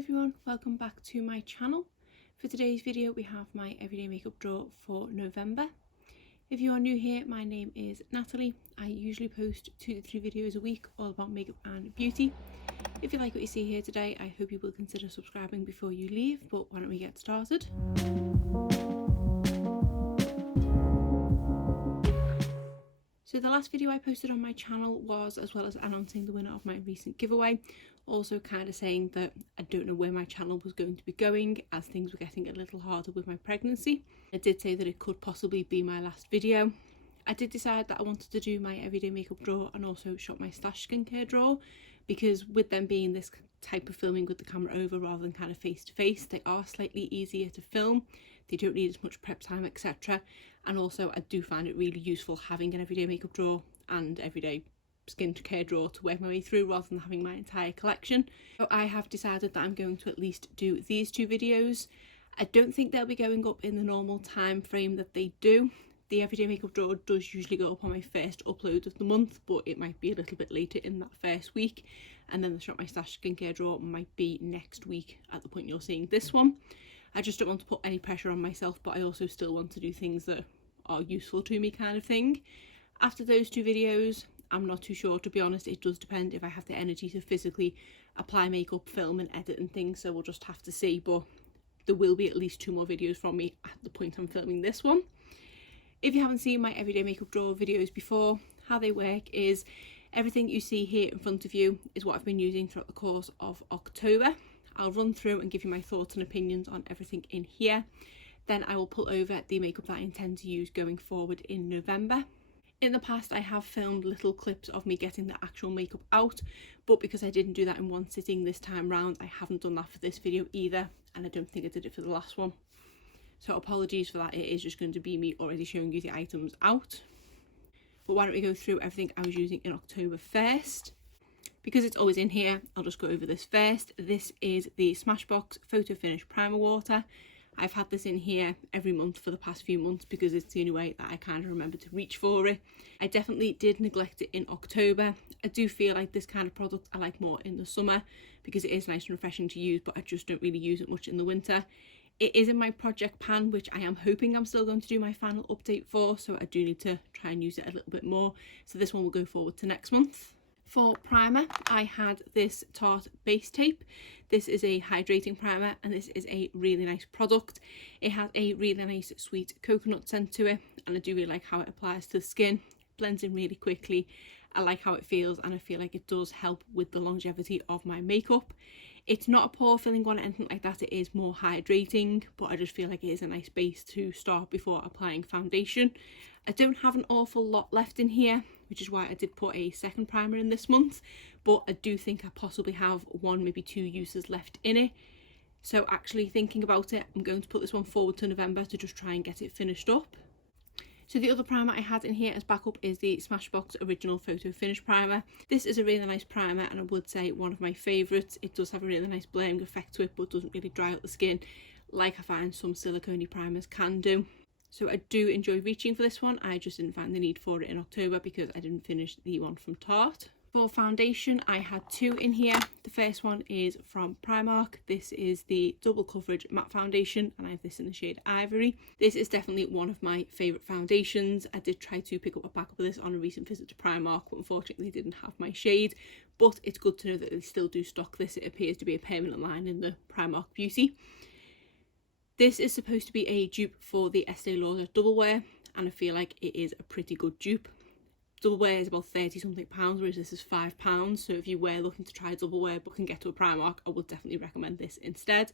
everyone, welcome back to my channel. For today's video we have my everyday makeup draw for November. If you are new here, my name is Natalie. I usually post 2 to 3 videos a week all about makeup and beauty. If you like what you see here today, I hope you will consider subscribing before you leave, but why don't we get started. So the last video I posted on my channel was as well as announcing the winner of my recent giveaway, also kind of saying that I don't know where my channel was going to be going as things were getting a little harder with my pregnancy. I did say that it could possibly be my last video. I did decide that I wanted to do my everyday makeup draw and also shop my stash skincare draw, because with them being this type of filming with the camera over rather than kind of face to face, they are slightly easier to film. They don't need as much prep time, etc. And also I do find it really useful having an everyday makeup drawer and everyday skincare drawer to work my way through rather than having my entire collection. So I have decided that I'm going to at least do these 2 videos. I don't think they'll be going up in the normal time frame that they do. The everyday makeup drawer does usually go up on my first upload of the month, but it might be a little bit later in that first week. And then the Shop My Stash skincare drawer might be next week at the point you're seeing this one. I just don't want to put any pressure on myself, but I also still want to do things that are useful to me kind of thing. After those 2 videos, I'm not too sure, to be honest. It does depend if I have the energy to physically apply makeup, film and edit and things, so we'll just have to see. But there will be at least 2 more videos from me at the point I'm filming this one. If you haven't seen my everyday makeup drawer videos before, how they work is everything you see here in front of you is what I've been using throughout the course of October. I'll run through and give you my thoughts and opinions on everything in here. Then I will pull over the makeup that I intend to use going forward in November. In the past I have filmed little clips of me getting the actual makeup out, but because I didn't do that in one sitting this time round, I haven't done that for this video either, and I don't think I did it for the last one. So apologies for that, it is just going to be me already showing you the items out. But why don't we go through everything I was using in October first. Because it's always in here, I'll just go over this first. This is the Smashbox Photo Finish Primer Water. I've had this in here every month for the past few months because it's the only way that I kind of remember to reach for it. I definitely did neglect it in October. I do feel like this kind of product I like more in the summer because it is nice and refreshing to use, but I just don't really use it much in the winter. It is in my project pan, which I am hoping I'm still going to do my final update for, so I do need to try and use it a little bit more. So this one will go forward to next month. For primer, I had this Tarte base tape. This is a hydrating primer and this is a really nice product. It has a really nice sweet coconut scent to it, and I do really like how it applies to the skin. It blends in really quickly. I like how it feels, and I feel like it does help with the longevity of my makeup. It's not a pore filling one or anything like that, it is more hydrating, but I just feel like it is a nice base to start before applying foundation. I don't have an awful lot left in here, which is why I did put a second primer in this month, but I do think I possibly have 1, maybe 2 uses left in it. So actually thinking about it, I'm going to put this one forward to November to just try and get it finished up. So the other primer I had in here as backup is the Smashbox Original Photo Finish Primer. This is a really nice primer and I would say one of my favourites. It does have a really nice blurring effect to it, but doesn't really dry out the skin like I find some silicone primers can do. So I do enjoy reaching for this one. I just didn't find the need for it in October because I didn't finish the one from Tarte. For foundation, I had 2 in here. The first one is from Primark. This is the Double Coverage Matte Foundation and I have this in the shade Ivory. This is definitely one of my favourite foundations. I did try to pick up a backup of this on a recent visit to Primark, but unfortunately they didn't have my shade. But it's good to know that they still do stock this. It appears to be a permanent line in the Primark Beauty. This is supposed to be a dupe for the Estee Lauder Double Wear, and I feel like it is a pretty good dupe. Double Wear is about 30 something pounds, whereas this is £5, so if you were looking to try Double Wear but can get to a Primark, I would definitely recommend this instead.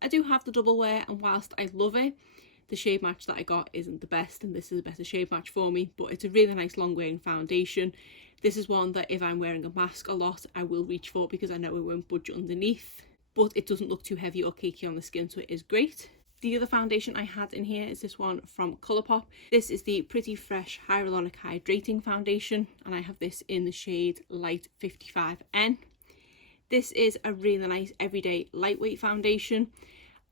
I do have the Double Wear, and whilst I love it, the shade match that I got isn't the best, and this is a better shade match for me, but it's a really nice long wearing foundation. This is one that if I'm wearing a mask a lot, I will reach for because I know it won't budge underneath, but it doesn't look too heavy or cakey on the skin, so it is great. The other foundation I had in here is this one from Colourpop. This is the Pretty Fresh Hyaluronic Hydrating Foundation, and I have this in the shade Light 55N. This is a really nice everyday lightweight foundation.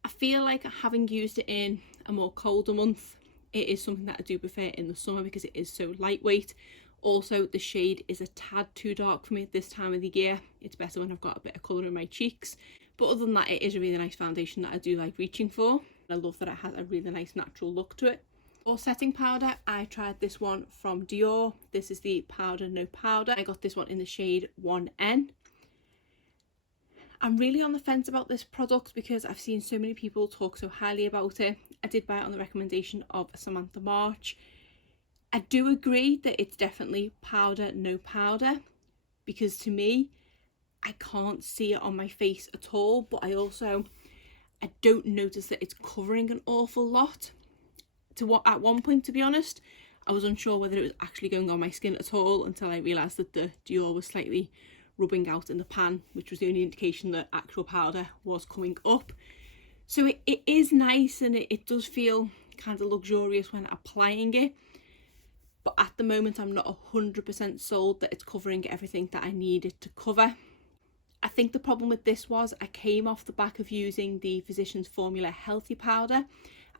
I feel like having used it in a more colder month, it is something that I do prefer in the summer because it is so lightweight. Also, the shade is a tad too dark for me at this time of the year. It's better when I've got a bit of colour in my cheeks. But other than that, it is a really nice foundation that I do like reaching for. I love that it has a really nice natural look to it. For setting powder, I tried this one from Dior. This is the Powder No Powder. I got this one in the shade 1N. I'm really on the fence about this product because I've seen so many people talk so highly about it. I did buy it on the recommendation of Samantha March. I do agree that it's definitely powder no powder, because to me, I can't see it on my face at all, but I don't notice that it's covering an awful lot. At one point, to be honest, I was unsure whether it was actually going on my skin at all until I realised that the Dior was slightly rubbing out in the pan, which was the only indication that actual powder was coming up. So it is nice, and it does feel kind of luxurious when applying it. But at the moment, I'm not 100% sold that it's covering everything that I need it to cover. I think the problem with this was I came off the back of using the Physicians Formula Healthy Powder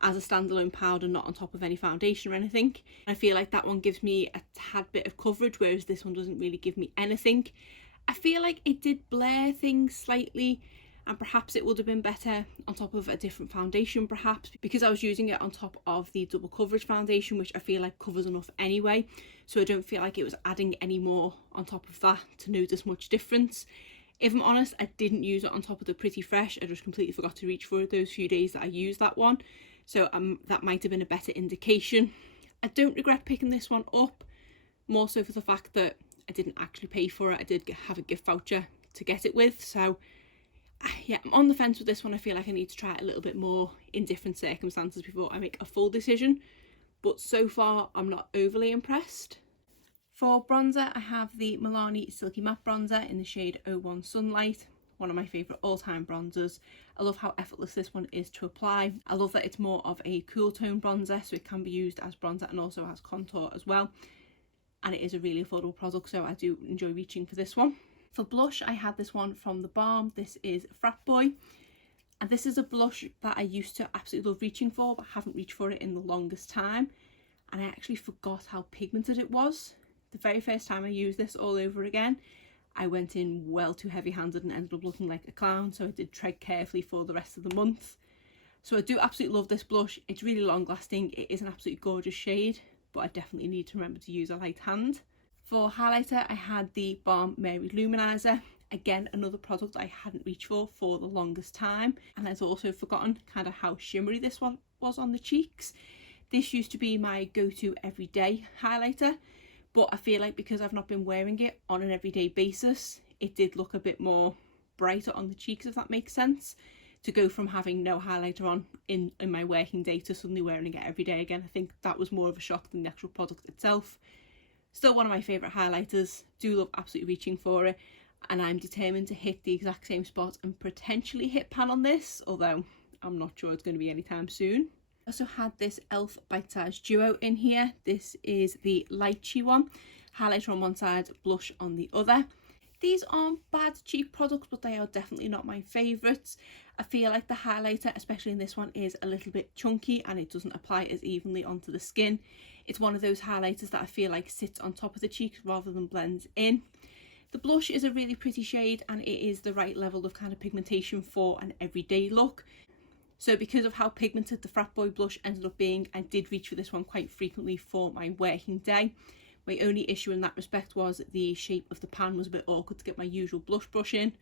as a standalone powder, not on top of any foundation or anything. I feel like that one gives me a tad bit of coverage, whereas this one doesn't really give me anything. I feel like it did blur things slightly, and perhaps it would have been better on top of a different foundation, perhaps, because I was using it on top of the double coverage foundation, which I feel like covers enough anyway, so I don't feel like it was adding any more on top of that to notice much difference. If I'm honest, I didn't use it on top of the Pretty Fresh. I just completely forgot to reach for it those few days that I used that one, so that might have been a better indication. I don't regret picking this one up, more so for the fact that I didn't actually pay for it. I did have a gift voucher to get it with, so yeah, I'm on the fence with this one. I feel like I need to try it a little bit more in different circumstances before I make a full decision, but so far I'm not overly impressed. For bronzer, I have the Milani Silky Matte Bronzer in the shade 01 Sunlight, one of my favourite all-time bronzers. I love how effortless this one is to apply. I love that it's more of a cool tone bronzer, so it can be used as bronzer and also as contour as well. And it is a really affordable product, so I do enjoy reaching for this one. For blush, I had this one from The Balm. This is Frat Boy. And this is a blush that I used to absolutely love reaching for, but haven't reached for it in the longest time. And I actually forgot how pigmented it was. The very first time I used this all over again, I went in well too heavy-handed and ended up looking like a clown, so I did tread carefully for the rest of the month. So I do absolutely love this blush. It's really long-lasting. It is an absolutely gorgeous shade, but I definitely need to remember to use a light hand. For highlighter, I had the Balm Mary Luminizer. Again, another product I hadn't reached for the longest time, and I've also forgotten kind of how shimmery this one was on the cheeks. This used to be my go-to everyday highlighter, but I feel like because I've not been wearing it on an everyday basis, it did look a bit more brighter on the cheeks, if that makes sense, to go from having no highlighter on in my working day to suddenly wearing it every day again. I think that was more of a shock than the actual product itself. Still one of my favourite highlighters, do love absolutely reaching for it, and I'm determined to hit the exact same spot and potentially hit pan on this, although I'm not sure it's going to be anytime soon. I also had this e.l.f. Bite Size Duo in here. This is the Lychee one. Highlighter on one side, blush on the other. These aren't bad cheap products, but they are definitely not my favourites. I feel like the highlighter, especially in this one, is a little bit chunky and it doesn't apply as evenly onto the skin. It's one of those highlighters that I feel like sits on top of the cheeks rather than blends in. The blush is a really pretty shade and it is the right level of kind of pigmentation for an everyday look. So because of how pigmented the Frat Boy blush ended up being, I did reach for this one quite frequently for my working day. My only issue in that respect was the shape of the pan was a bit awkward to get my usual blush brush in,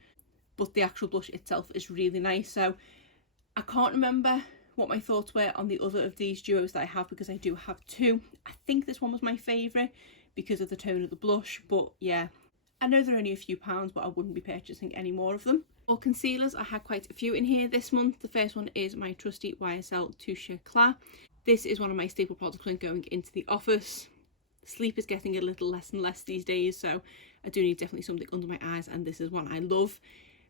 but the actual blush itself is really nice. So I can't remember what my thoughts were on the other of these duos that I have, because I do have two. I think this one was my favourite because of the tone of the blush, but yeah, I know they're only a few pounds, but I wouldn't be purchasing any more of them. For concealers, I had quite a few in here this month. The first one is my trusty YSL Touche Eclat. This is one of my staple products when going into the office. Sleep is getting a little less and less these days, so I do need definitely something under my eyes, and this is one I love.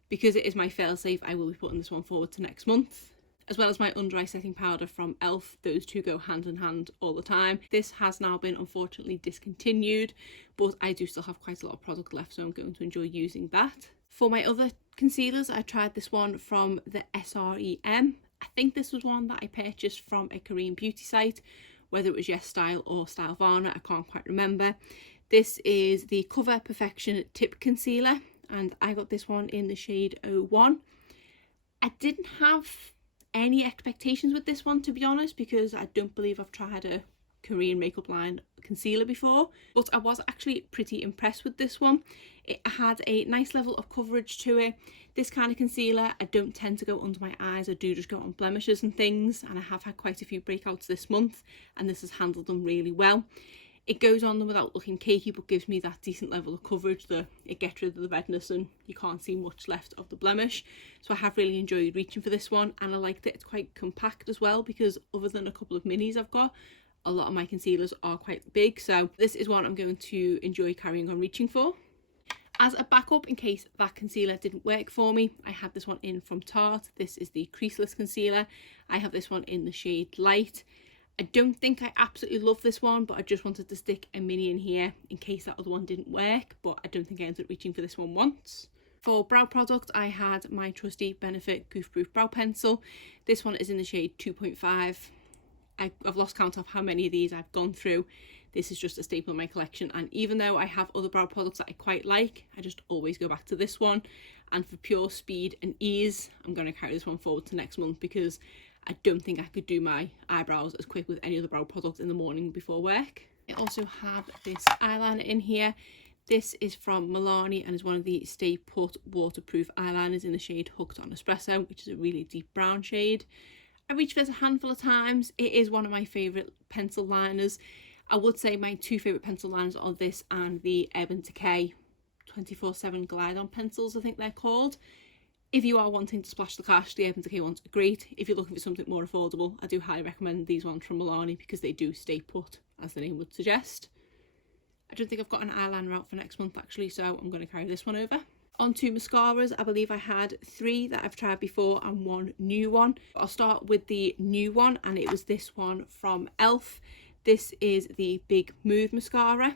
Because it is my fail-safe, I will be putting this one forward to next month. As well as my under-eye setting powder from e.l.f. Those two go hand in hand all the time. This has now been unfortunately discontinued, but I do still have quite a lot of product left, so I'm going to enjoy using that. For my other concealers, I tried this one from the SREM. I think this was one that I purchased from a Korean beauty site, whether it was Yes Style or Stylevana, I can't quite remember. This is the Cover Perfection Tip Concealer, and I got this one in the shade 01. I didn't have any expectations with this one, to be honest, because I don't believe I've tried a Korean makeup line concealer before, but I was actually pretty impressed with this one. It had a nice level of coverage to it. This kind of concealer, I don't tend to go under my eyes, I do just go on blemishes and things, and I have had quite a few breakouts this month, and this has handled them really well. It goes on them without looking cakey, but gives me that decent level of coverage that it gets rid of the redness and you can't see much left of the blemish. So I have really enjoyed reaching for this one, and I liked it. It's quite compact as well, because other than a couple of minis I've got, a lot of my concealers are quite big. So this is one I'm going to enjoy carrying on reaching for. As a backup, in case that concealer didn't work for me, I have this one in from Tarte. This is the Creaseless Concealer. I have this one in the shade Light. I don't think I absolutely love this one, but I just wanted to stick a mini in here in case that other one didn't work, but I don't think I ended up reaching for this one once. For brow product, I had my trusty Benefit Goof Proof Brow Pencil. This one is in the shade 2.5. I've lost count of how many of these I've gone through. This is just a staple in my collection, and even though I have other brow products that I quite like, I just always go back to this one. And for pure speed and ease, I'm going to carry this one forward to next month, because I don't think I could do my eyebrows as quick with any other brow product in the morning before work. I also have this eyeliner in here. This is from Milani and is one of the Stay Put waterproof eyeliners in the shade Hooked on Espresso, which is a really deep brown shade. I reached for this a handful of times. It is one of my favourite pencil liners. I would say my two favourite pencil liners are this and the Urban Decay 24/7 Glide On pencils, I think they're called. If you are wanting to splash the cash, the Urban Decay ones are great. If you're looking for something more affordable, I do highly recommend these ones from Milani, because they do stay put, as the name would suggest. I don't think I've got an eyeliner out for next month actually, so I'm going to carry this one over. On to mascaras. I believe I had 3 that I've tried before and 1 new one. I'll start with the new one, and it was this one from e.l.f. This is the Big Move mascara.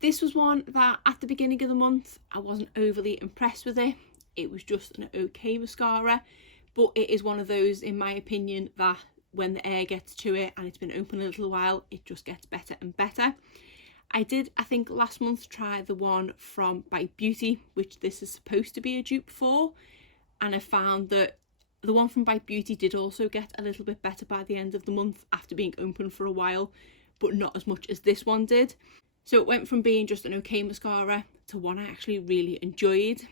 This was one that at the beginning of the month I wasn't overly impressed with it. It was just an okay mascara, but it is one of those, in my opinion, that when the air gets to it and it's been open a little while, it just gets better and better. I did, I think last month, try the one from Bite Beauty, which this is supposed to be a dupe for, and I found that the one from Bite Beauty did also get a little bit better by the end of the month after being open for a while, but not as much as this one did. So it went from being just an okay mascara to one I actually really enjoyed.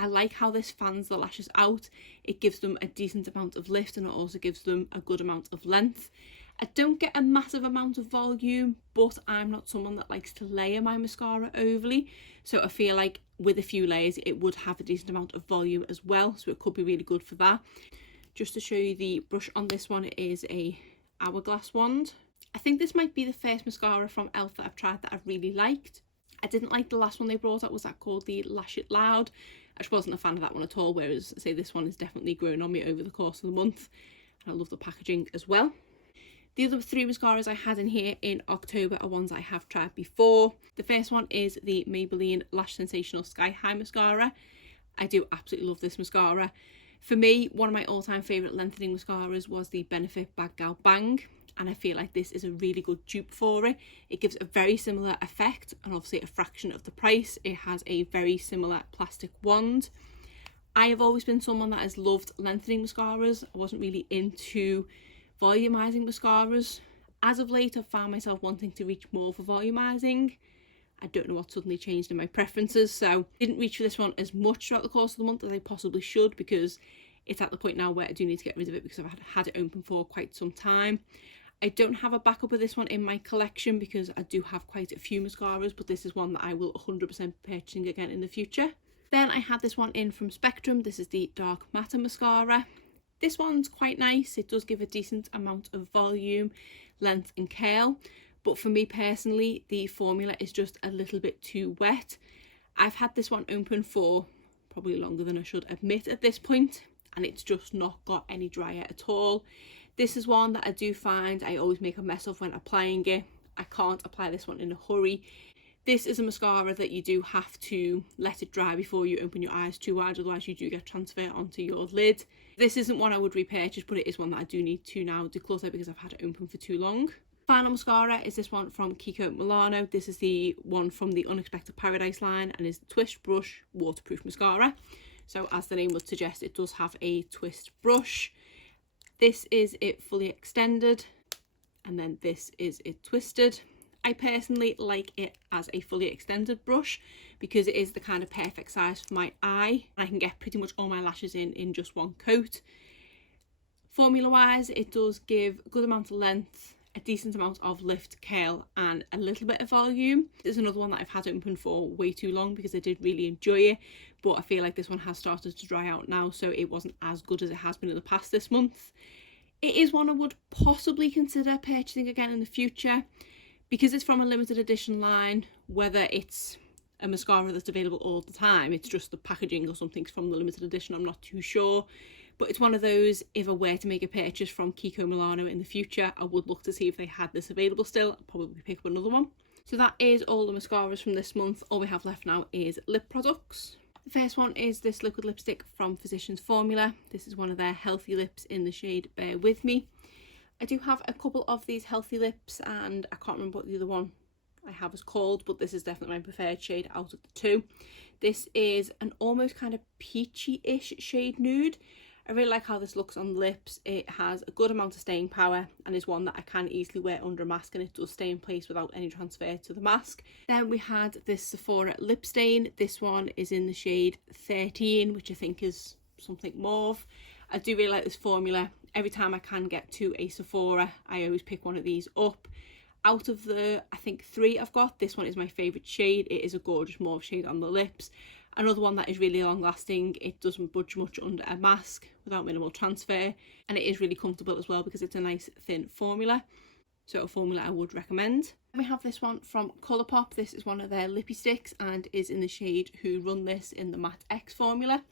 I like how this fans the lashes out. It gives them a decent amount of lift, and it also gives them a good amount of length. I don't get a massive amount of volume, but I'm not someone that likes to layer my mascara overly, so I feel like with a few layers it would have a decent amount of volume as well, so it could be really good for that. Just to show you the brush on this one, it is a hourglass wand. I think this might be the first mascara from e.l.f. that I've tried that I've really liked. I didn't like the last one they brought out, was that called the Lash It Loud. I just wasn't a fan of that one at all, whereas say this one has definitely grown on me over the course of the month, and I love the packaging as well. The other 3 mascaras I had in here in October are ones I have tried before. The first one is the Maybelline Lash Sensational Sky High mascara. I do absolutely love this mascara. For me, one of my all-time favourite lengthening mascaras was the Benefit Bad Gal Bang, and I feel like this is a really good dupe for it. It gives a very similar effect, and obviously a fraction of the price. It has a very similar plastic wand. I have always been someone that has loved lengthening mascaras. I wasn't really into volumizing mascaras. As of late, I've found myself wanting to reach more for volumizing. I don't know what suddenly changed in my preferences, so I didn't reach for this one as much throughout the course of the month as I possibly should, because it's at the point now where I do need to get rid of it because I've had it open for quite some time. I don't have a backup of this one in my collection because I do have quite a few mascaras, but this is one that I will 100% be purchasing again in the future. Then I had this one in from Spectrum. This is the Dark Matter mascara. This one's quite nice. It does give a decent amount of volume, length and curl, but for me personally the formula is just a little bit too wet. I've had this one open for probably longer than I should admit at this point, and it's just not got any drier at all. This is one that I do find I always make a mess of when applying it. I can't apply this one in a hurry. This is a mascara that you do have to let it dry before you open your eyes too wide, otherwise you do get transfer onto your lid. This isn't one I would repurchase, but it is one that I do need to now declutter because I've had it open for too long. Final mascara is this one from Kiko Milano. This is the one from the Unexpected Paradise line and is the Twist Brush Waterproof Mascara. So as the name would suggest, it does have a twist brush. This is it fully extended, and then this is it twisted. I personally like it as a fully extended brush because it is the kind of perfect size for my eye. I can get pretty much all my lashes in just one coat. Formula wise, it does give a good amount of length, a decent amount of lift, curl, and a little bit of volume. This is another one that I've had open for way too long because I did really enjoy it, but I feel like this one has started to dry out now, so it wasn't as good as it has been in the past this month. It is one I would possibly consider purchasing again in the future because it's from a limited edition line. Whether it's a mascara that's available all the time, it's just the packaging or something's from the limited edition, I'm not too sure. But it's one of those, if I were to make a purchase from Kiko Milano in the future, I would look to see if they had this available still. I'd probably pick up another one. So that is all the mascaras from this month. All we have left now is lip products. The first one is this liquid lipstick from Physicians Formula. This is one of their healthy lips in the shade Bear With Me. I do have a couple of these healthy lips and I can't remember what the other one I have is called, but this is definitely my preferred shade out of the two. This is an almost kind of peachy-ish shade nude. I really like how this looks on the lips. It has a good amount of staying power and is one that I can easily wear under a mask, and it does stay in place without any transfer to the mask. Then we had this Sephora lip stain. This one is in the shade 13, which I think is something mauve. I do really like this formula. Every time I can get to a Sephora, I always pick one of these up. Out of the, I think, 3 I've got, this one is my favourite shade. It is a gorgeous mauve shade on the lips. Another one that is really long lasting. It doesn't budge much under a mask without minimal transfer, and it is really comfortable as well because it's a nice thin formula. So a formula I would recommend. We have this one from Colourpop. This is one of their lippy sticks and is in the shade Who Run This in the Matte X formula.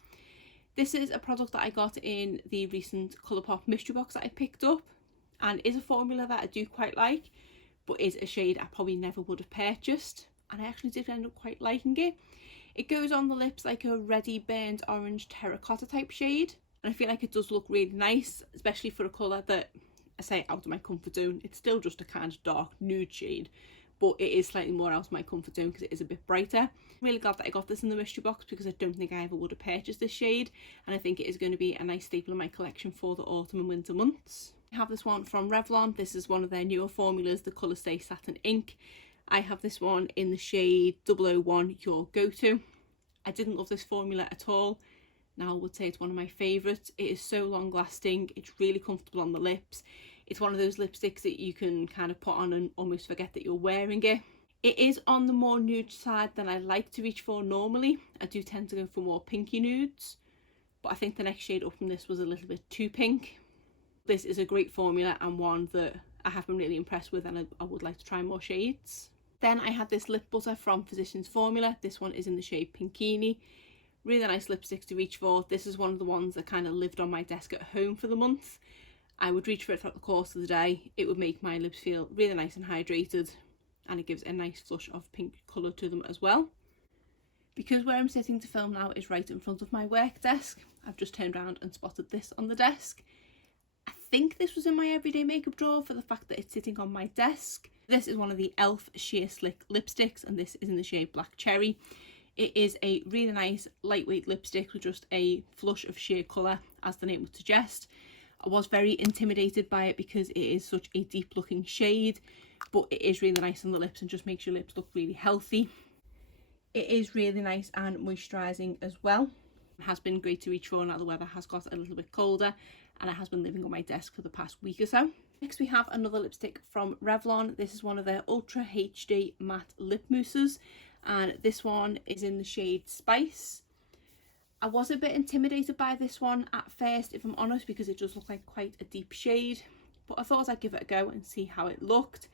This is a product that I got in the recent Colourpop mystery box that I picked up, and is a formula that I do quite like, but is a shade I probably never would have purchased, and I actually did end up quite liking it. It goes on the lips like a reddy burnt orange terracotta type shade, and I feel like it does look really nice, especially for a colour that, I say, out of my comfort zone. It's still just a kind of dark nude shade, but it is slightly more out of my comfort zone because it is a bit brighter. I'm really glad that I got this in the mystery box because I don't think I ever would have purchased this shade, and I think it is going to be a nice staple in my collection for the autumn and winter months. I have this one from Revlon. This is one of their newer formulas, the Colour Stay Satin Ink. I have this one in the shade 001 Your Go-To. I didn't love this formula at all. Now I would say it's one of my favourites. It is so long lasting. It's really comfortable on the lips. It's one of those lipsticks that you can kind of put on and almost forget that you're wearing it. It is on the more nude side than I like to reach for normally. I do tend to go for more pinky nudes, but I think the next shade up from this was a little bit too pink. This is a great formula and one that I have been really impressed with, and I would like to try more shades. Then I had this lip butter from Physicians Formula. This one is in the shade Pinkini. Really nice lipstick to reach for. This is one of the ones that kind of lived on my desk at home for the month. I would reach for it throughout the course of the day. It would make my lips feel really nice and hydrated, and it gives a nice flush of pink colour to them as well. Because where I'm sitting to film now is right in front of my work desk, I've just turned around and spotted this on the desk. I think this was in my everyday makeup drawer for the fact that it's sitting on my desk. This is one of the e.l.f. Sheer Slick lipsticks, and this is in the shade Black Cherry. It is a really nice lightweight lipstick with just a flush of sheer colour, as the name would suggest. I was very intimidated by it because it is such a deep looking shade, but it is really nice on the lips and just makes your lips look really healthy. It is really nice and moisturising as well. It has been great to reach for now the weather has got a little bit colder, and it has been living on my desk for the past week or so. Next we have another lipstick from Revlon. This is one of their Ultra HD Matte Lip Mousses, and this one is in the shade Spice. I was a bit intimidated by this one at first, if I'm honest, because it does look like quite a deep shade, but I thought I'd give it a go and see how it looked.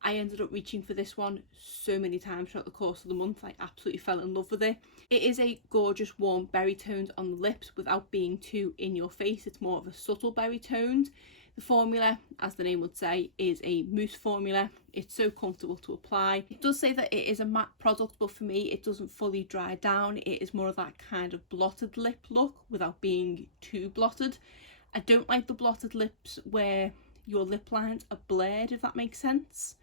I ended up reaching for this one so many times throughout the course of the month. I absolutely fell in love with it. It is a gorgeous warm berry toned on the lips without being too in your face. It's more of a subtle berry toned. The formula, as the name would say, is a mousse formula. It's so comfortable to apply. It does say that it is a matte product, but for me it doesn't fully dry down. It is more of that kind of blotted lip look without being too blotted. I don't like the blotted lips where your lip lines are blurred, if that makes sense.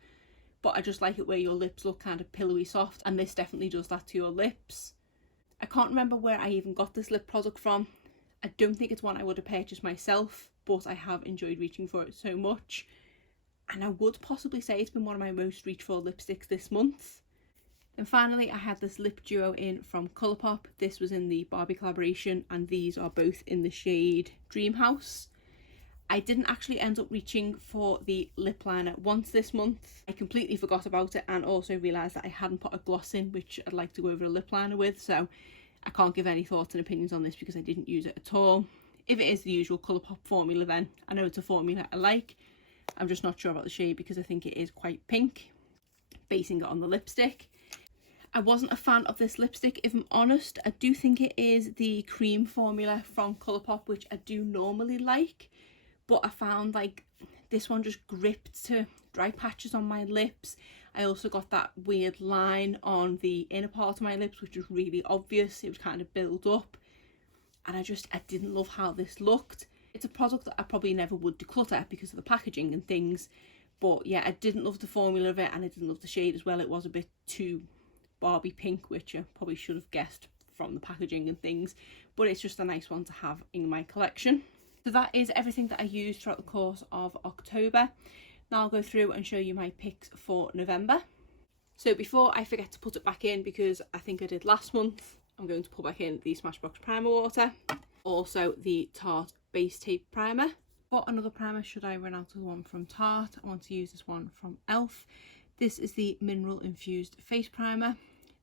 But I just like it where your lips look kind of pillowy soft, and this definitely does that to your lips. I can't remember where I even got this lip product from. I don't think it's one I would have purchased myself, but I have enjoyed reaching for it so much. And I would possibly say it's been one of my most reached for lipsticks this month. And finally, I had this lip duo in from Colourpop. This was in the Barbie collaboration, and these are both in the shade Dream House. I didn't actually end up reaching for the lip liner once this month. I completely forgot about it and also realised that I hadn't put a gloss in, which I'd like to go over a lip liner with, so I can't give any thoughts and opinions on this because I didn't use it at all. If it is the usual Colourpop formula, then I know it's a formula I like. I'm just not sure about the shade because I think it is quite pink, basing it on the lipstick. I wasn't a fan of this lipstick, if I'm honest. I do think it is the cream formula from Colourpop, which I do normally like, but I found like this one just gripped to dry patches on my lips. I also got that weird line on the inner part of my lips, which was really obvious. It was kind of built up, and I didn't love how this looked. It's a product that I probably never would declutter because of the packaging and things, but yeah, I didn't love the formula of it, and I didn't love the shade as well. It was a bit too Barbie pink, which I probably should have guessed from the packaging and things, but it's just a nice one to have in my collection. So that is everything that I used throughout the course of October. Now I'll go through and show you my picks for November. So before I forget to put it back in, because I think I did last month, I'm going to put back in the Smashbox Primer Water, also the Tarte Base Tape Primer. For another primer, should I run out of one from Tarte, I want to use this one from e.l.f. This is the Mineral Infused Face Primer.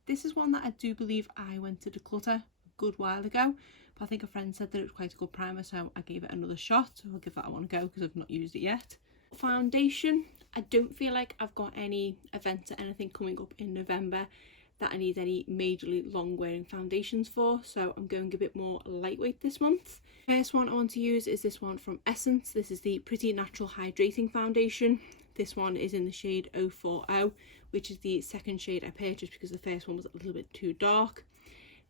This is one that I do believe I went to declutter a good while ago, but I think a friend said that it was quite a good primer, so I gave it another shot. So I'll give that one a go because I've not used it yet. Foundation, I don't feel like I've got any events or anything coming up in November that I need any majorly long wearing foundations for, so I'm going a bit more lightweight this month. First one I want to use is this one from Essence. This is the Pretty Natural Hydrating Foundation. This one is in the shade 040, which is the second shade I purchased because the first one was a little bit too dark.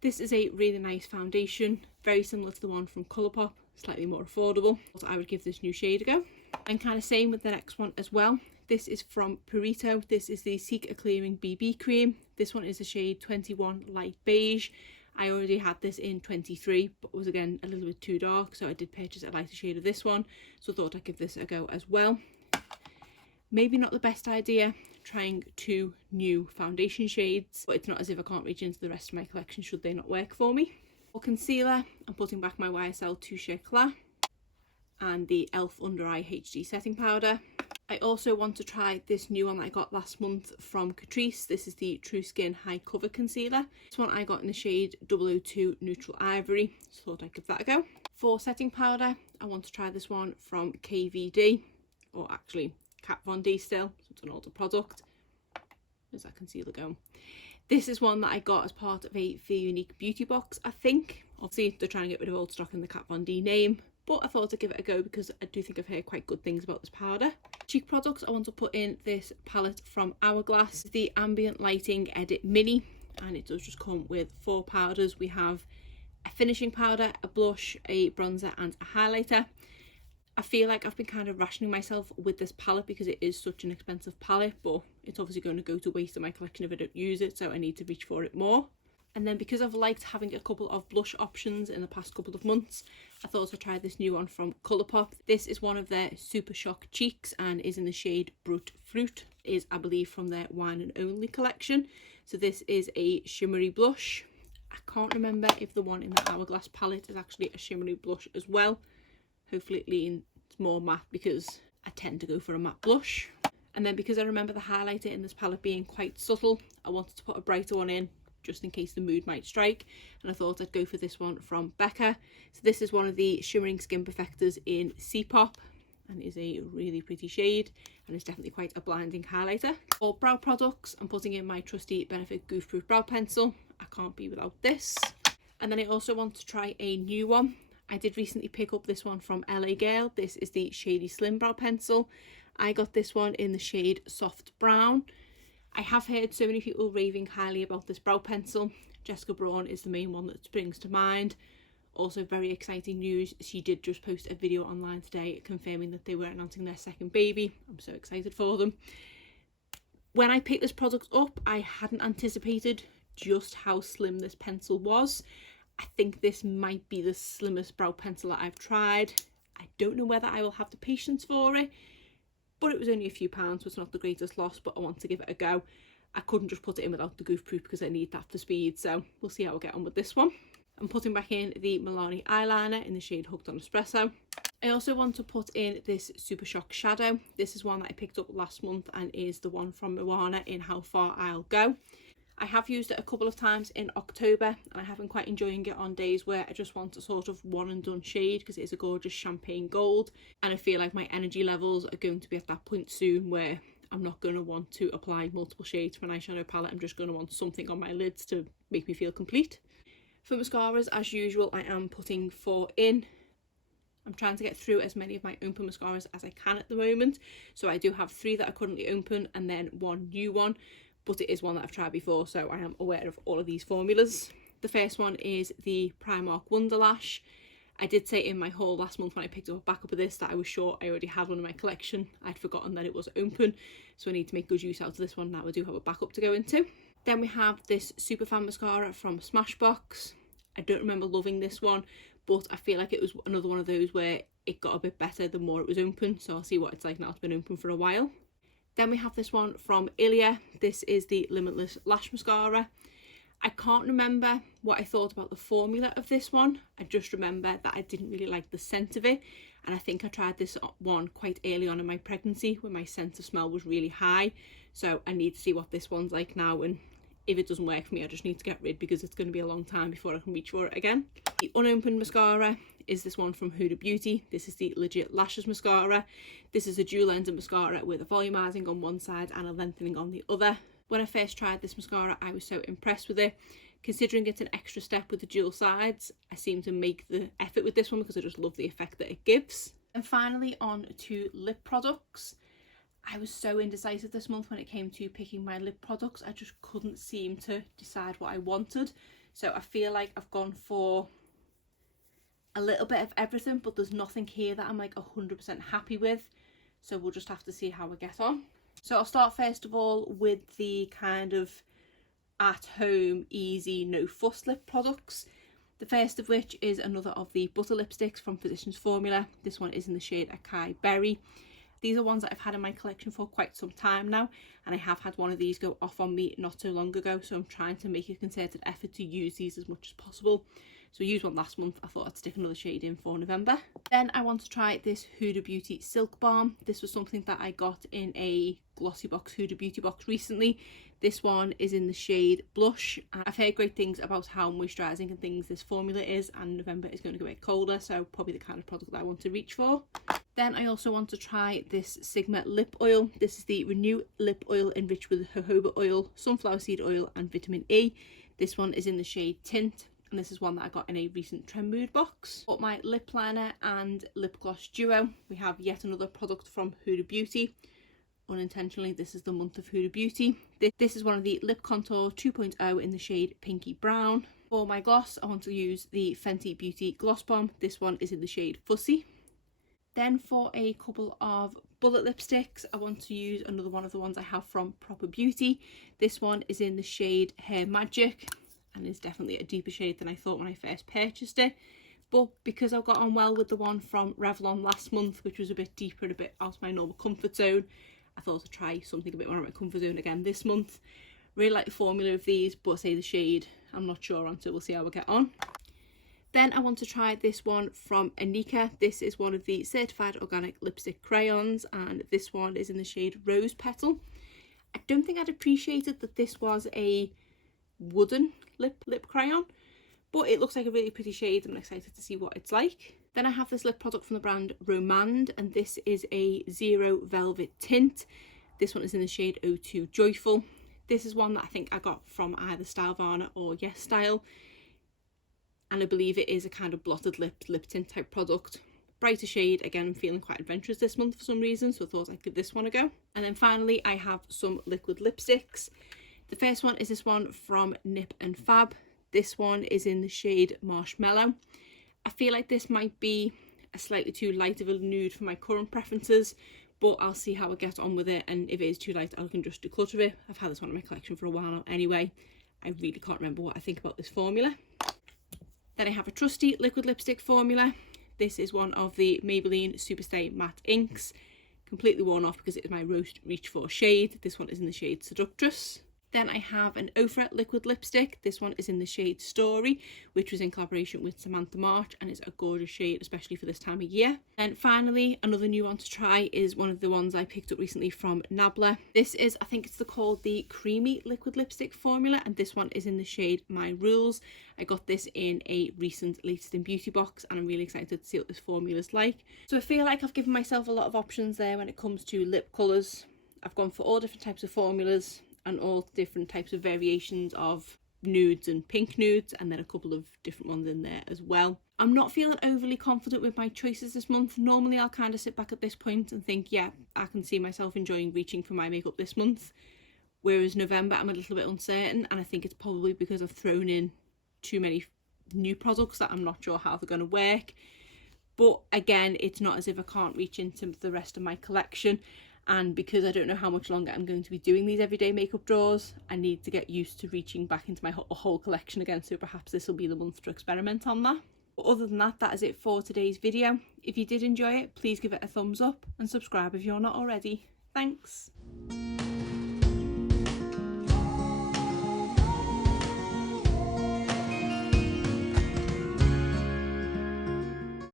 This is a really nice foundation, very similar to the one from Colourpop, slightly more affordable. So I would give this new shade a go. And kind of same with the next one as well. This is from Purito. This is the Seek a Clearing BB Cream. This one is the shade 21 Light Beige. I already had this in 23, but was again a little bit too dark, so I did purchase a lighter shade of this one, so I thought I'd give this a go as well. Maybe not the best idea trying two new foundation shades, but it's not as if I can't reach into the rest of my collection should they not work for me. For concealer, I'm putting back my YSL Touche Eclat and the e.l.f. Under Eye HD Setting Powder. I also want to try this new one that I got last month from Catrice. This is the True Skin High Cover Concealer. This one I got in the shade 002 Neutral Ivory, so thought I'd give that a go. For setting powder, I want to try this one from KVD, or actually Kat Von D still, so it's an older product. Where's that concealer going? This is one that I got as part of a Feel Unique beauty box, I think. Obviously, they're trying to get rid of old stock in the Kat Von D name, but I thought I'd give it a go because I do think I've heard quite good things about this powder. Cheek products, I want to put in this palette from Hourglass, the Ambient Lighting Edit Mini, and it does just come with 4 powders. We have a finishing powder, a blush, a bronzer and a highlighter. I feel like I've been kind of rationing myself with this palette because it is such an expensive palette, but it's obviously going to go to waste in my collection if I don't use it, so I need to reach for it more. And then because I've liked having a couple of blush options in the past couple of months, I thought I'd try this new one from Colourpop. This is one of their Super Shock cheeks and is in the shade Brut Fruit. It is, I believe, from their Wine and Only collection. So this is a shimmery blush. I can't remember if the one in the Hourglass palette is actually a shimmery blush as well. Hopefully it leans more matte because I tend to go for a matte blush. And then because I remember the highlighter in this palette being quite subtle, I wanted to put a brighter one in just in case the mood might strike, and I thought I'd go for this one from Becca. So this is one of the shimmering skin perfectors in C-Pop and is a really pretty shade and is definitely quite a blinding highlighter. For brow products, I'm putting in my trusty Benefit Goof Proof brow pencil. I can't be without this. And then I also want to try a new one. I did recently pick up this one from LA Girl. This is the Shady Slim brow pencil. I got this one in the shade Soft Brown. I have heard so many people raving highly about this brow pencil. Jessica Braun is the main one that springs to mind. Also very exciting news, she did just post a video online today confirming that they were announcing their second baby. I'm so excited for them. When I picked this product up, I hadn't anticipated just how slim this pencil was. I think this might be the slimmest brow pencil that I've tried. I don't know whether I will have the patience for it, but it was only a few pounds, so it's not the greatest loss, but I want to give it a go. I couldn't just put it in without the goof proof because I need that for speed, so we'll see how I get on with this one. I'm putting back in the Milani eyeliner in the shade Hooked on Espresso. I also want to put in this Super Shock shadow. This is one that I picked up last month and is the one from Moana in How Far I'll Go. I have used it a couple of times in October and I have been quite enjoying it on days where I just want a sort of one and done shade because it is a gorgeous champagne gold, and I feel like my energy levels are going to be at that point soon where I'm not going to want to apply multiple shades for an eyeshadow palette. I'm just going to want something on my lids to make me feel complete. For mascaras, as usual, I am putting 4 in. I'm trying to get through as many of my open mascaras as I can at the moment. So I do have 3 that are currently open and then 1 new one, but it is one that I've tried before, so I am aware of all of these formulas. The first one is the Primark Wonderlash. I did say in my haul last month when I picked up a backup of this that I was sure I already had one in my collection. I'd forgotten that it was open, so I need to make good use out of this one now I do have a backup to go into. Then we have this Superfan mascara from Smashbox. I don't remember loving this one, but I feel like it was another one of those where it got a bit better the more it was open, so I'll see what it's like now it's been open for a while. Then we have this one from Ilia. This is the Limitless Lash Mascara. I can't remember what I thought about the formula of this one. I just remember that I didn't really like the scent of it, and I think I tried this one quite early on in my pregnancy when my sense of smell was really high, so I need to see what this one's like now, and if it doesn't work for me I just need to get rid because it's going to be a long time before I can reach for it again. The unopened mascara is this one from Huda Beauty. This is the Legit Lashes Mascara. This is a dual ended mascara with a volumizing on one side and a lengthening on the other. When I first tried this mascara I was so impressed with it. Considering it's an extra step with the dual sides, I seem to make the effort with this one because I just love the effect that it gives. And finally on to lip products. I was so indecisive this month when it came to picking my lip products. I just couldn't seem to decide what I wanted. So I feel like I've gone for a little bit of everything, but there's nothing here that I'm like 100% happy with. So we'll just have to see how we get on. So I'll start first of all with the kind of at home, easy, no fuss lip products. The first of which is another of the butter lipsticks from Physicians Formula. This one is in the shade Acai Berry. These are ones that I've had in my collection for quite some time now, and I have had one of these go off on me not so long ago, so I'm trying to make a concerted effort to use these as much as possible. So I used one last month. I thought I'd stick another shade in for November. Then I want to try this Huda Beauty Silk Balm. This was something that I got in a Glossybox Huda Beauty box recently. This one is in the shade Blush. I've heard great things about how moisturising and things this formula is, and November is going to go a bit colder, so probably the kind of product that I want to reach for. Then I also want to try this Sigma lip oil. This is the Renew Lip Oil enriched with jojoba oil, sunflower seed oil and vitamin E. This one is in the shade Tint, and this is one that I got in a recent Trend Mood box. For my lip liner and lip gloss duo, we have yet another product from Huda Beauty. Unintentionally, this is the month of Huda Beauty. This is one of the Lip Contour 2.0 in the shade Pinky Brown. For my gloss, I want to use the Fenty Beauty Gloss Bomb. This one is in the shade Fussy. Then for a couple of bullet lipsticks, I want to use another one of the ones I have from Proper Beauty. This one is in the shade Hair Magic and is definitely a deeper shade than I thought when I first purchased it. But because I got on well with the one from Revlon last month, which was a bit deeper and a bit out of my normal comfort zone, I thought I'd try something a bit more out of my comfort zone again this month. Really like the formula of these, but say the shade I'm not sure on, so we'll see how we get on. Then I want to try this one from Anika. This is one of the certified organic lipstick crayons, and this one is in the shade Rose Petal. I don't think I'd appreciated that this was a wooden lip crayon, but it looks like a really pretty shade. I'm excited to see what it's like. Then I have this lip product from the brand Romand, and this is a Zero Velvet Tint. This one is in the shade O2 Joyful. This is one that I think I got from either Stylevana or Yes Style, and I believe it is a kind of blotted lip tint type product. Brighter shade. Again, I'm feeling quite adventurous this month for some reason, so I thought I'd give this one a go. And then finally I have some liquid lipsticks. The first one is this one from Nip and Fab. This one is in the shade Marshmallow. I feel like this might be a slightly too light of a nude for my current preferences, but I'll see how I get on with it, and if it is too light I can just declutter it. I've had this one in my collection for a while now anyway, I really can't remember what I think about this formula. Then I have a trusty liquid lipstick formula. This is one of the Maybelline Superstay Matte Inks. Completely worn off because it is my Rose Reach For shade. This one is in the shade Seductress. Then I have an Ofra liquid lipstick. This one is in the shade Story, which was in collaboration with Samantha March, and it's a gorgeous shade, especially for this time of year. And finally, another new one to try is one of the ones I picked up recently from Nabla. This is, I think it's called the Creamy Liquid Lipstick formula, and this one is in the shade My Rules. I got this in a recent Latest in Beauty box, and I'm really excited to see what this formula is like. So I feel like I've given myself a lot of options there when it comes to lip colours. I've gone for all different types of formulas and all different types of variations of nudes and pink nudes, and then a couple of different ones in there as well. I'm not feeling overly confident with my choices this month. Normally I'll kind of sit back at this point and think, yeah, I can see myself enjoying reaching for my makeup this month. Whereas November I'm a little bit uncertain, and I think it's probably because I've thrown in too many new products that I'm not sure how they're going to work. But again, it's not as if I can't reach into the rest of my collection. And because I don't know how much longer I'm going to be doing these everyday makeup draws, I need to get used to reaching back into my whole collection again, so perhaps this will be the month to experiment on that. But other than that, that is it for today's video. If you did enjoy it, please give it a thumbs up and subscribe if you're not already. Thanks!